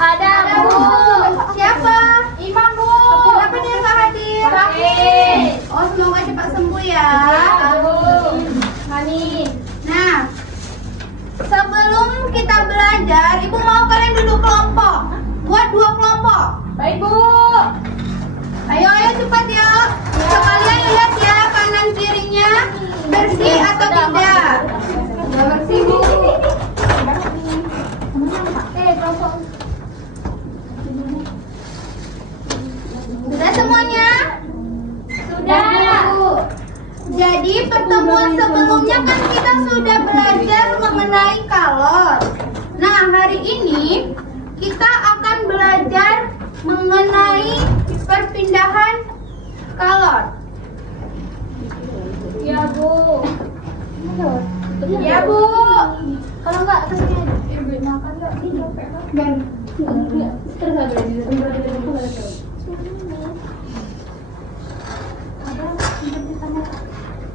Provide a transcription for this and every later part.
Ada, Bu. Siapa? Imam, Bu. Kenapa dia nggak hadir? Sakit. Oh, semoga cepat sembuh ya. Bu. Mani. Nah, sebelum kita belajar, Ibu mau kalian duduk kelompok. Buat 2 kelompok. Baik, Bu. Ayo cepat ya. Sekalian lihat ya kanan kirinya bersih atau tidak. Sudah bersih, Bu. Sudah semuanya? Sudah. Jadi pertemuan sebelumnya kan kita sudah belajar mengenai kalor. Nah, hari ini kita akan belajar mengenai perpindahan kalor. Ya, Bu. Ya, Bu. Kalau enggak kesini aja. Ibu makan enggak? Ini Dan terus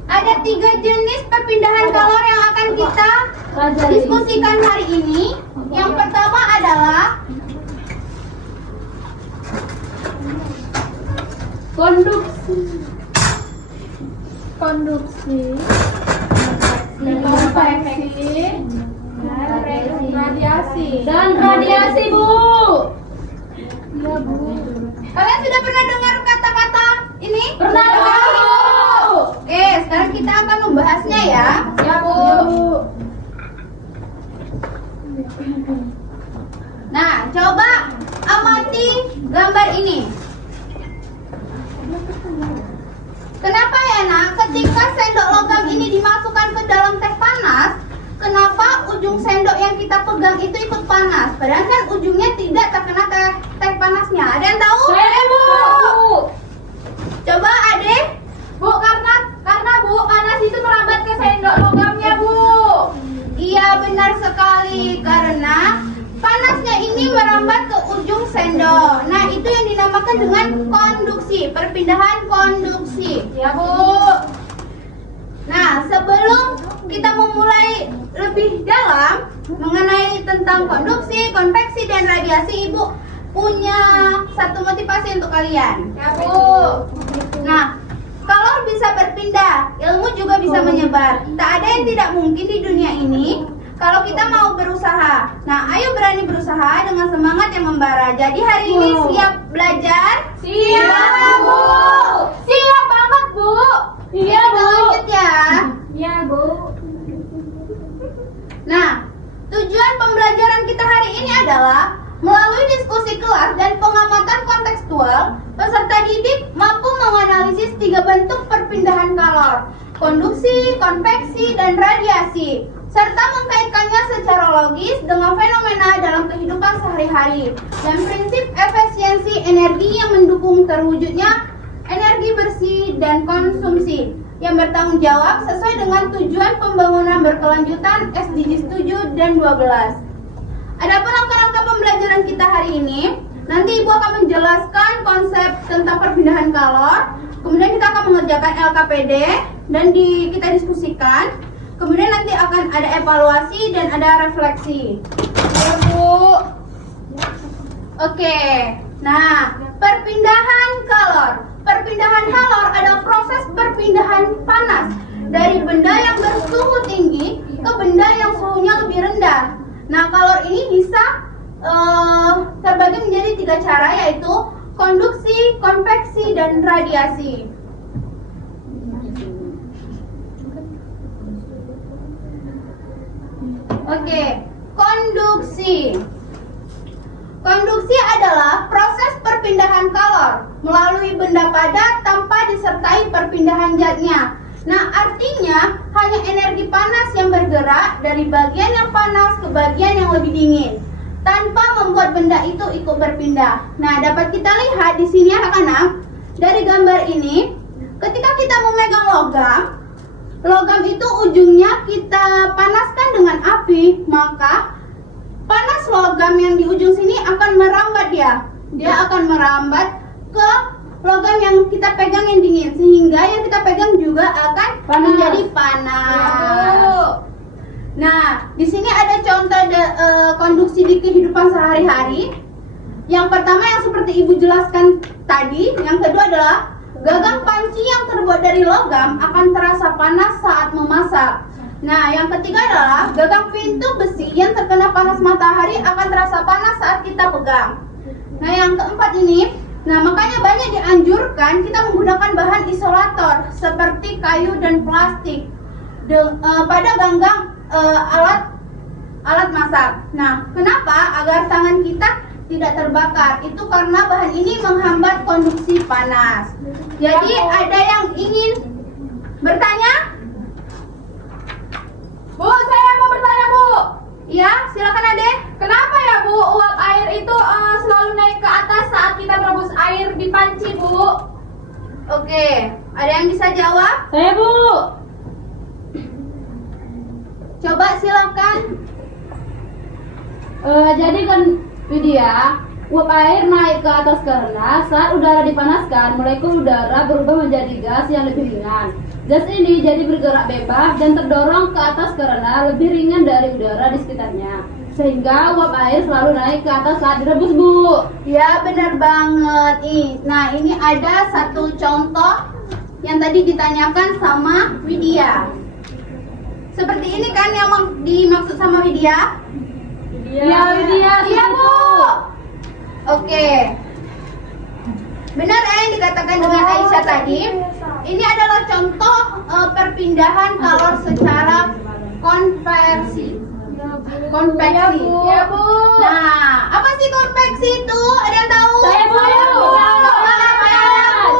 ada 3 jenis perpindahan kalor yang akan kita diskusikan hari ini. Yang pertama adalah konduksi, konveksi, dan radiasi, Bu. Ya, Bu. Kalian sudah pernah dengar kata-kata ini? Pernah, Bu. Oke, sekarang kita akan membahasnya ya. Ya, Bu. Nah, coba amati gambar ini. Kenapa ya, Nak? Ketika sendok logam ini dimasukkan ke dalam teh panas, kenapa ujung sendok yang kita pegang itu ikut panas? Padahal kan ujungnya tidak terkena teh panasnya. Ada yang tahu? Saya, Bu. Coba Ade. Bu, karena Bu, panas itu merambat ke sendok logamnya, Bu. Iya, benar sekali. Karena panasnya ini merambat ke ujung sendok. Nah, itu yang dinamakan dengan konduksi, perpindahan konduksi. Ya, Bu. Nah, sebelum kita memulai lebih dalam mengenai tentang konduksi, konveksi, dan radiasi, Ibu punya satu motivasi untuk kalian. Ya, Bu. Nah, kalor bisa berpindah, ilmu juga bisa menyebar. Tak ada yang tidak mungkin di dunia ini kalau kita mau berusaha. Nah, ayo berani berusaha dengan semangat yang membara. Jadi hari ini siap belajar? Siap, Bu. Siap banget, Bu. Iya, Kita Bu. lanjut ya. Iya, Bu. Nah, tujuan pembelajaran kita hari ini adalah melalui diskusi kelas dan pengamatan kontekstual, peserta didik mampu menganalisis 3 bentuk perpindahan kalor, konduksi, konveksi, dan radiasi, serta mengkaitkannya secara logis dengan fenomena dalam kehidupan sehari-hari dan prinsip efisiensi energi yang mendukung terwujudnya energi bersih dan konsumsi yang bertanggung jawab sesuai dengan tujuan pembangunan berkelanjutan SDGs 7 dan 12. Adapun langkah-langkah pembelajaran kita hari ini, nanti Ibu akan menjelaskan konsep tentang perpindahan kalor, kemudian kita akan mengerjakan LKPD dan kita diskusikan, kemudian nanti akan ada evaluasi dan ada refleksi. Ya, Bu. Oke. Nah, perpindahan kalor. Perpindahan kalor adalah proses perpindahan panas dari benda yang bersuhu tinggi ke benda yang suhunya lebih rendah. Nah, kalor ini bisa terbagi menjadi 3 cara, yaitu konduksi, konveksi, dan radiasi. Oke, konduksi. Konduksi adalah proses perpindahan kalor melalui benda padat tanpa disertai perpindahan zatnya. Nah, artinya hanya energi panas yang bergerak dari bagian yang panas ke bagian yang lebih dingin, tanpa membuat benda itu ikut berpindah. Nah, dapat kita lihat di sini anak-anak, dari gambar ini, ketika kita memegang logam itu ujungnya kita panaskan dengan api, maka panas logam yang di ujung sini akan merambat dia. Dia akan merambat ke logam yang kita pegang yang dingin, sehingga yang kita pegang juga akan menjadi panas. Nah, di sini ada contoh konduksi di kehidupan sehari-hari. Yang pertama yang seperti Ibu jelaskan tadi, yang kedua adalah gagang panci yang terbuat dari logam akan terasa panas saat memasak. Nah, yang ketiga adalah gagang pintu besi yang terkena panas matahari akan terasa panas saat kita pegang. Nah, yang keempat ini, nah makanya banyak dianjurkan kita menggunakan bahan isolator seperti kayu dan plastik pada ganggang alat masak. Nah, kenapa? Agar tangan kita tidak terbakar. Itu karena bahan ini menghambat konduksi panas. Jadi ada yang ingin bertanya? Bu, saya mau bertanya, Bu. Ya, silakan Ade. Kenapa ya, Bu, uap air itu selalu naik ke atas saat kita merebus air di panci, Bu? Oke, ada yang bisa jawab? Saya, Bu. Coba silakan. Jadi kan, Widya, uap air naik ke atas karena saat udara dipanaskan, molekul udara berubah menjadi gas yang lebih ringan. Gas ini jadi bergerak bebas dan terdorong ke atas karena lebih ringan dari udara di sekitarnya. Sehingga uap air selalu naik ke atas saat direbus, Bu. Ya, benar banget. Nah, ini ada satu contoh yang tadi ditanyakan sama Widya. Seperti ini kan yang dimaksud sama Widya? Iya, Widya. Iya, Bu. Oke. Benar yang dikatakan dengan Aisyah tadi. Ini adalah contoh perpindahan kalor secara konveksi. Konveksi. Iya, Bu. Nah, apa sih konveksi itu? Ada yang tahu? Saya, Bu. Apa ya, Bu?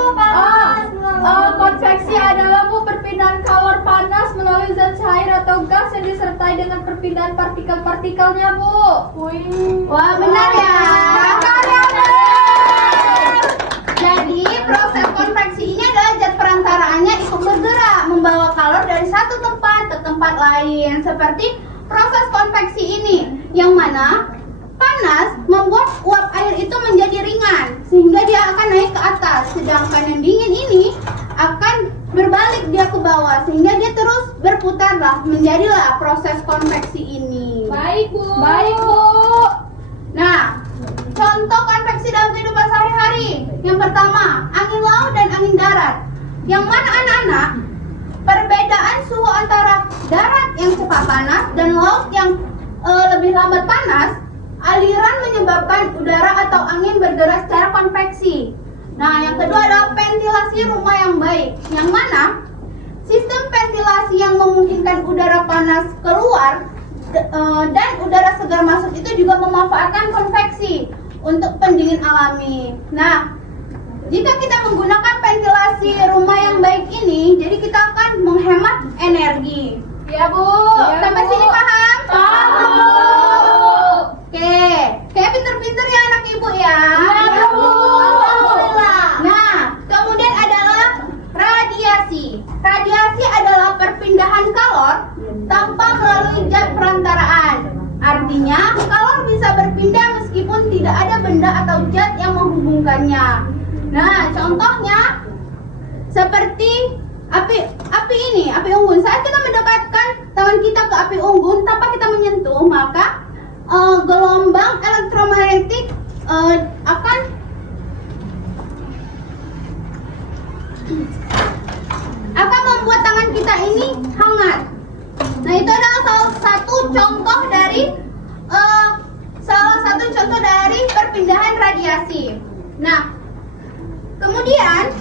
Konveksi adalah, Bu, perpindahan kalor panas melalui zat cair atau gas yang disertai dengan perpindahan partikel-partikelnya, Bu. Wah, benar ya. Jadi proses konveksi ini adalah zat perantaraannya ikut bergerak membawa kalor dari satu tempat ke tempat lain. Seperti proses konveksi ini, yang mana panas membuat uap air itu menjadi ringan sehingga dia akan naik ke atas. Sedangkan yang dingin ini akan berbalik dia ke bawah sehingga dia terus berputarlah, menjadilah proses konveksi ini. Baik, Bu. Baik, Bu. Nah, contoh konveksi dalam kehidupan sehari-hari. Yang pertama, angin laut dan angin darat. Yang mana anak-anak, perbedaan suhu antara darat yang cepat panas dan laut yang lebih lambat panas, aliran menyebabkan udara atau angin bergerak secara konveksi. Nah, yang kedua adalah ventilasi rumah yang baik. Yang mana sistem ventilasi yang memungkinkan udara panas keluar dan udara segar masuk itu juga memanfaatkan konveksi untuk pendingin alami. Nah, jika kita menggunakan ventilasi rumah yang baik ini, jadi kita akan menghemat energi. Iya, Bu. Sampai sini paham? Paham, Bu. Oke, kayak pinter-pinter ya anak ibu ya. Iya, Bu. Alhamdulillah. Nah, kemudian adalah radiasi. Radiasi adalah perpindahan kalor tanpa melalui zat perantaraan. Artinya, kalor bisa berpindah meskipun tidak ada benda atau zat yang menghubungkannya. Nah, contohnya seperti api ini, api unggun. Saat kita mendekatkan tangan kita ke api unggun tanpa kita menyentuh, maka gelombang elektromagnetik akan membuat tangan kita ini hangat. Nah, itu adalah salah satu contoh dari perpindahan radiasi. Nah, kemudian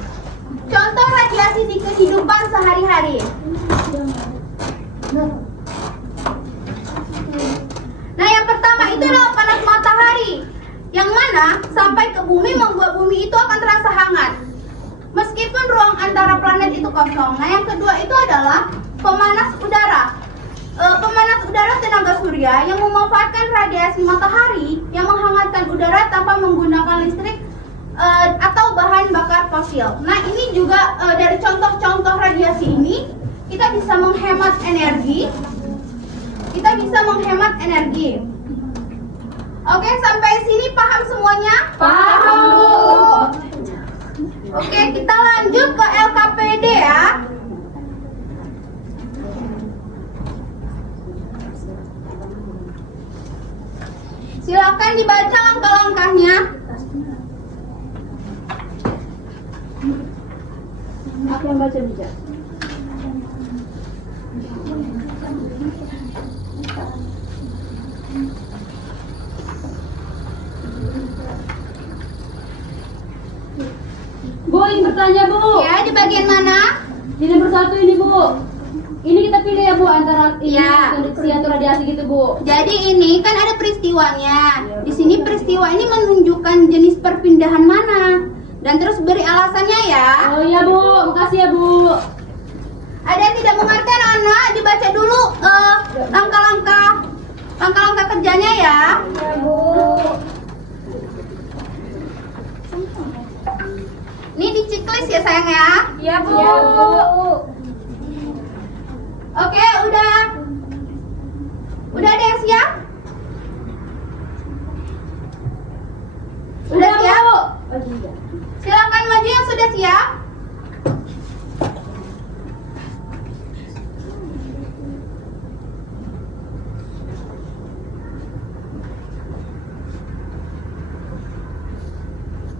contoh radiasi di kehidupan sehari-hari. Nah, yang pertama itu adalah panas matahari, yang mana sampai ke bumi membuat bumi itu akan terasa hangat meskipun ruang antara planet itu kosong. Nah, yang kedua itu adalah pemanas udara. Pemanas udara tenaga surya yang memanfaatkan radiasi matahari yang menghangatkan udara tanpa menggunakan listrik atau bahan bakar fosil. Nah, ini juga dari contoh-contoh radiasi ini kita bisa menghemat energi. Oke, sampai sini paham semuanya? Paham, Bu. Oke, kita lanjut ke LKPD ya. Silakan dibaca langkah-langkahnya. Aku yang baca bijak. Bu, ingin bertanya Bu. Ya, di bagian mana? Di nomor 1 ini Bu. Ini kita pilih ya Bu antara ini Ya. konduksi atau radiasi gitu Bu. Jadi ini kan ada peristiwanya. Di sini peristiwa ini menunjukkan jenis perpindahan mana. Dan terus beri alasannya ya. Oh iya Bu, makasih ya Bu. Ada yang tidak mengerti anak-anak, dibaca dulu langkah-langkah kerjanya ya. Ya Bu. Ini di checklist ya sayang ya. Iya Bu. Ya Bu. Oke, udah. Udah ada yang siap? Udah siap? Bu. Oh, iya. Silakan maju yang sudah siap.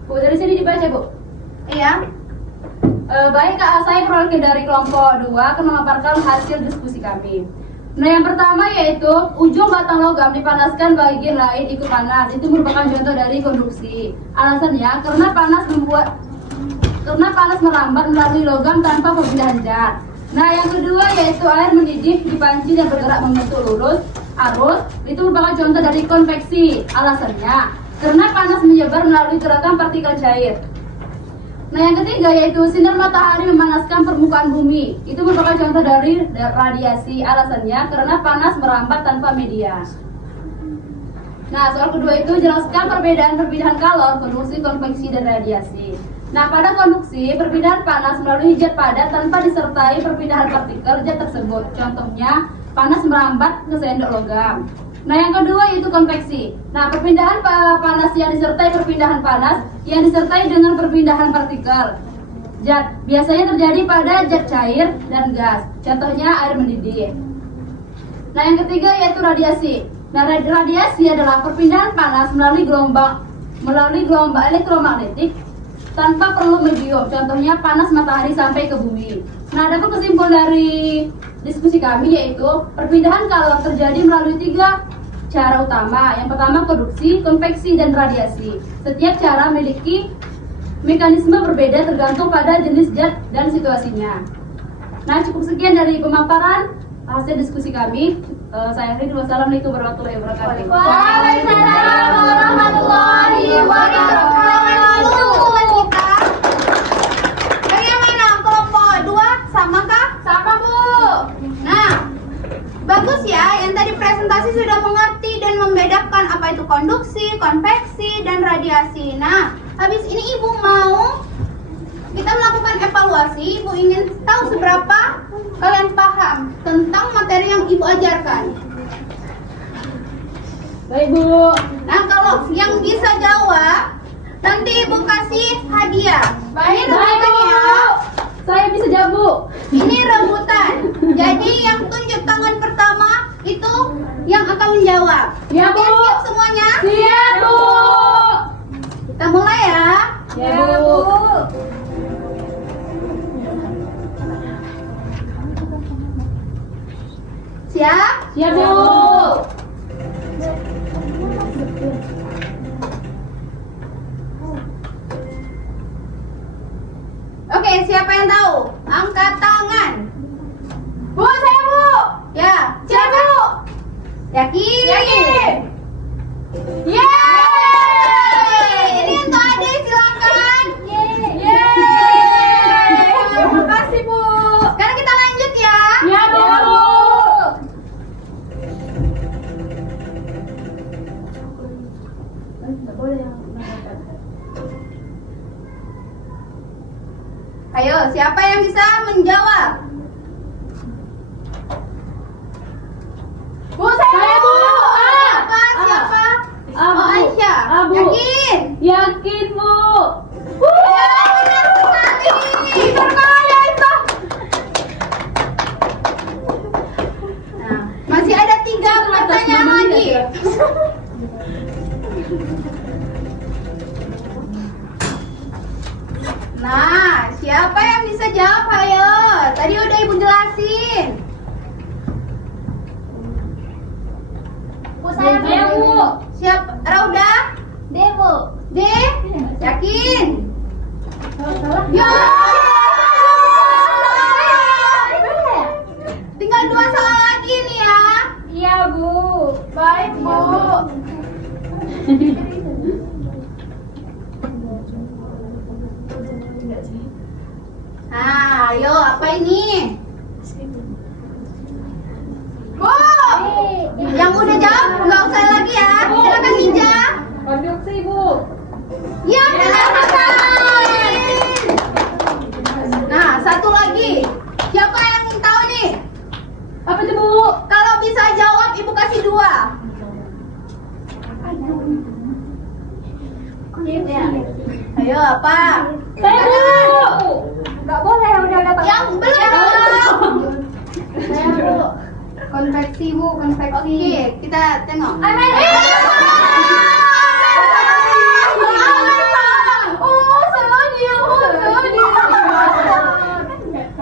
Bu, dari sini dibaca Bu. Iya. Baik Kak, saya perwakilan dari kelompok 2 akan memaparkan hasil diskusi kami. Nah, yang pertama yaitu ujung batang logam dipanaskan bagian lain ikut panas. Itu merupakan contoh dari konduksi. Alasannya karena panas merambat melalui logam tanpa perpindahan zat. Nah, yang kedua yaitu air mendidih dipanci dan bergerak membentuk lurus arus. Itu merupakan contoh dari konveksi. Alasannya karena panas menyebar melalui gerakan partikel cair. Nah, yang ketiga yaitu sinar matahari memanaskan permukaan bumi. Itu merupakan contoh dari radiasi. Alasannya karena panas merambat tanpa media. Nah, soal kedua itu jelaskan perbedaan kalor, konduksi, konveksi, dan radiasi. Nah, pada konduksi, perpindahan panas melalui zat padat tanpa disertai perpindahan partikel zat tersebut. Contohnya, panas merambat ke sendok logam. Nah, yang kedua yaitu konveksi. Nah, perpindahan panas yang disertai perpindahan panas yang disertai dengan perpindahan partikel zat biasanya terjadi pada zat cair dan gas. Contohnya air mendidih. Nah, yang ketiga yaitu radiasi. Nah, radiasi adalah perpindahan panas melalui gelombang elektromagnetik tanpa perlu medium. Contohnya panas matahari sampai ke bumi. Nah, ada kesimpulan dari diskusi kami yaitu perpindahan kalor terjadi melalui 3 cara utama. Yang pertama konduksi, konveksi, dan radiasi. Setiap cara memiliki mekanisme berbeda tergantung pada jenis zat dan situasinya. Nah, cukup sekian dari pemaparan hasil diskusi kami. Saya akhiri. Wassalamualaikum warahmatullahi wabarakatuh. Waalaikumsalam warahmatullahi wabarakatuh. Kita. Bagaimana kelompok 2 sama kah? Sama Bu. Nah, bagus ya, yang tadi presentasi sudah mengerti dan membedakan apa itu konduksi, konveksi, dan radiasi. Nah, habis ini Ibu mau kita melakukan evaluasi. Ibu ingin tahu seberapa kalian paham tentang materi yang Ibu ajarkan. Baik Bu. Nah, kalau yang bisa jawab, nanti Ibu kasih hadiah. Ini rebutan ya. Saya bisa jawab Bu. Ini rebutan. Jadi yang tunjuk tangan pertama itu yang akan menjawab. Ya Bu. Oke, siap semuanya? Siap Bu. Kita mulai ya. Ya Bu. Siap? Siap Bu. Oke, siapa yang tahu? Angkat tangan. Bu, saya Bu. Ya, siapa? Yakin? Yakin. Yeay! Ini untuk adik, silakan. Yeay. Terima kasih Bu. Sekarang kita lanjut ya. Ya Bu. Ayo, siapa yang bisa menjawab? Bu, saya Bu. Siapa? Siapa? Ah, Bu. Oh, Aisyah. Ah, Bu. Yakin? Yakin Bu. Ya, benar sekali. Percaya itu. Nah, masih ada 3 pertanyaan lagi. Nah, siapa yang bisa jawab? Yakin? Ya. Tinggal 2 salah lagi nih ya. Iya, Bu. Baik, Bu. Nah, ayo apa ini? Bu, yang udah jawab nggak usah lagi ya. Silakan Ninja. Konduksi, Bu. Ya, benar sekali. Nah, satu lagi. Siapa yang ingin tahu nih? Apa itu, Bu? Kalau bisa jawab, Ibu kasih 2. Ayo apa? Saya, Bu. Nggak boleh, udah dapat. Yang belum. Saya, Bu. Konveksi, Bu, konveksi. Oke, kita tengok.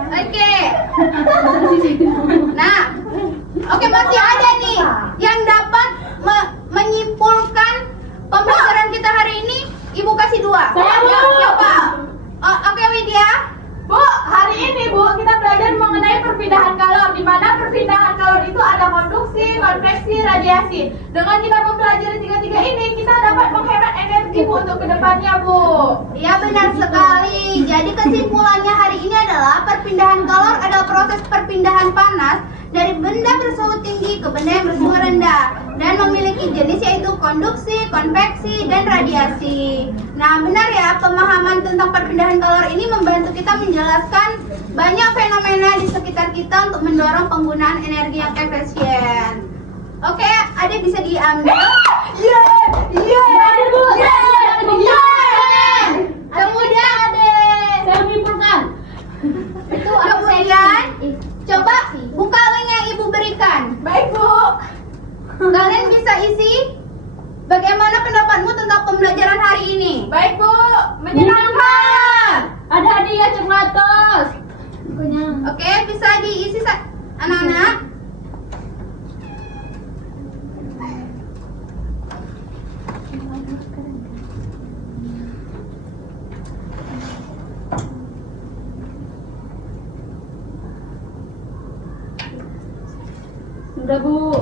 Oke. Nah, oke masih ada nih yang dapat menyimpulkan pembelajaran kita hari ini. Ibu kasih 2. Saya, Bu. Siapa? Oh, oke Widya. Bu, hari ini Bu kita belajar mengenai perpindahan kalor, di mana perpindahan kalor itu ada konduksi, konveksi, radiasi. Dengan kita mempelajari tiga-tiga ini, kita dapat menghemat energi Bu untuk kedepannya Bu. Ya benar sekali. Jadi kesimpulannya hari ini adalah perpindahan kalor adalah proses perpindahan panas dari benda bersuhu tinggi ke benda yang bersuhu rendah dan memiliki jenis yaitu konduksi, konveksi, dan radiasi. Nah benar ya, pemahaman tentang perpindahan kalor ini membantu kita menjelaskan banyak fenomena di sekitar kita untuk mendorong penggunaan energi yang efisien. Oke, ada bisa diambil. Ada, Bu. Kemudian Saya menyimpulkan. Kemudian coba buka link yang Ibu berikan. Baik Bu. Kalian bisa isi bagaimana pendapatmu tentang pembelajaran hari ini. Baik Bu, menyenangkan. Ada hadiah coklat. Oke, bisa diisi anak-anak. Sudah, Bu.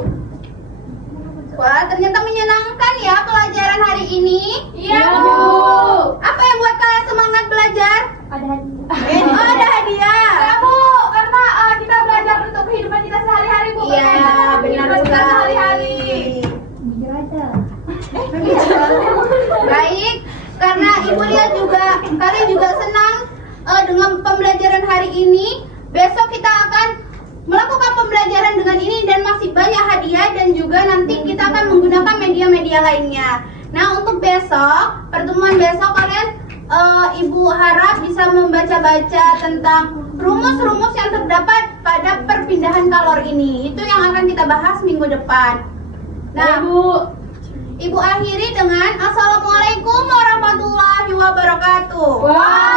Wah, ternyata menyenangkan ya pelajaran hari ini. Iya Ya, Bu. Apa yang buat kalian semangat belajar? Oh, ada hadiah. Ya Bu, karena kita belajar untuk kehidupan kita sehari-hari Bu. Iya, Berkaitan dengan benar kehidupan kita sekali. sehari-hari. Baik, karena Ibu lihat juga kalian juga senang dengan pembelajaran hari ini. Besok kita akan melakukan pembelajaran dengan ini dan masih banyak hadiah dan juga nanti kita akan menggunakan media-media lainnya. Nah, untuk besok, pertemuan besok kalian Ibu harap bisa membaca-baca tentang rumus-rumus yang terdapat pada perpindahan kalor ini. Itu yang akan kita bahas minggu depan. Nah, Bu. Ibu akhiri dengan Assalamualaikum warahmatullahi wabarakatuh. Wah.